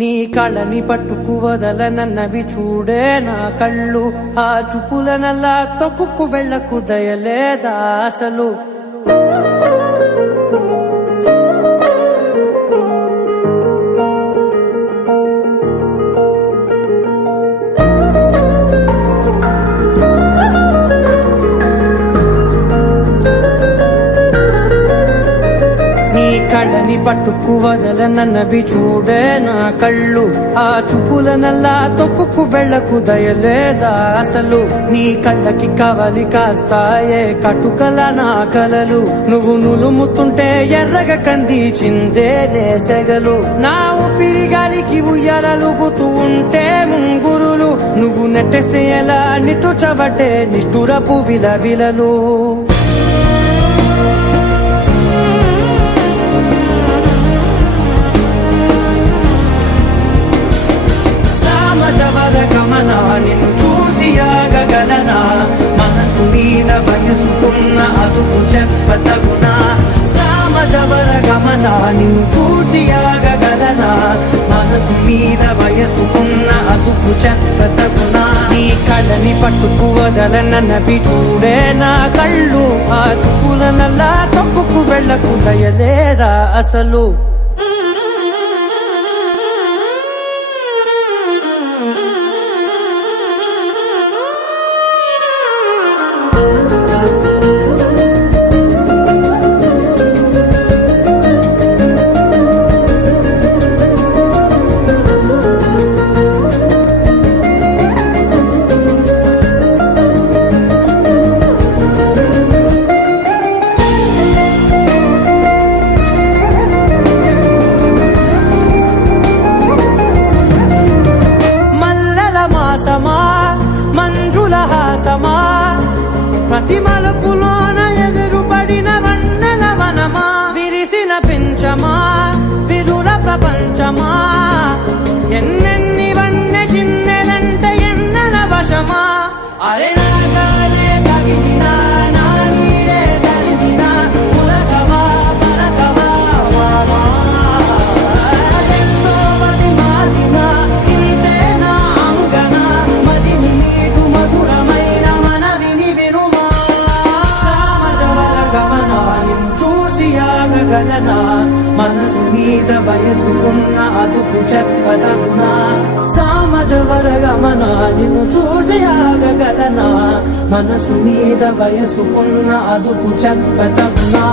నీ కళ్ళని పట్టుకు వదలనన్నవి చూడే నా కళ్ళు, ఆ చూపులనల్లా తొక్కుకు వెళ్ళకు దయలేదా అసలు. కళ్ళని పట్టుకు వదలనన్నవి చూడే నా కళ్ళు, ఆ చూపులనల్లా తొక్కుకు వెళ్ళకు దయలేదా అసలు. నీ కళ్ళకి కవలి కాస్తాయే కటుకల నా కలలు, నువ్వు నులుముతుంటే ఎర్రగ కందిచిందే నేసెగలు. నా ఊపిరి గాలికి ఉయ్యాలలుగుతూ ఉంటే ముంగురులు, నువ్వు నెట్టేస్తే ఎలా నిట్టుచబట్టే నిష్ఠురపు విలవిలలు. నిన్ను చూసి ఆగగలనా, మనసు మీద వయసుకున్న అదుపు చెప్పతగునా. సామజవర గమన నిన్ను చూసి ఆగగలనా, మనసు మీద వయసుకున్న అదుపు చెప్పతగునా. నీ కళ్ళని పట్టుకు వదలనన్నవి చూడే నా కళ్ళు, ఆ చూపులనల్లా తొక్కుకు వెళ్ళకు దయలేదా అసలు. మంజుల హాసమా, ప్రతి మలుపులోన ఎదురుపడిన వన్నెల వనమా, విరిసిన పించమా విరుల ప్రపంచమా, ఎన్నెన్ని వన్నె చిన్నెలంటే ఎన్నెల వశమా. అరే నాగాలే తగిలినా నా నీడే తరిమినా, పులకమా పలకమా వామా, ఎంతో మది మారినా ఇంతే నా అంగన, మదిని నీటు మధురమైన మనవిని వినుమా. సామజవర గమన నిన్ను చూసి ఆగగలనా, మనసు మీద వయసుకున్న అదుపు చెప్పదగునా. సామజవర గమన నిన్ను చూసి ఆగగలనా, మనసు మీద వయసుకున్న అదుపు చెప్పదగునా.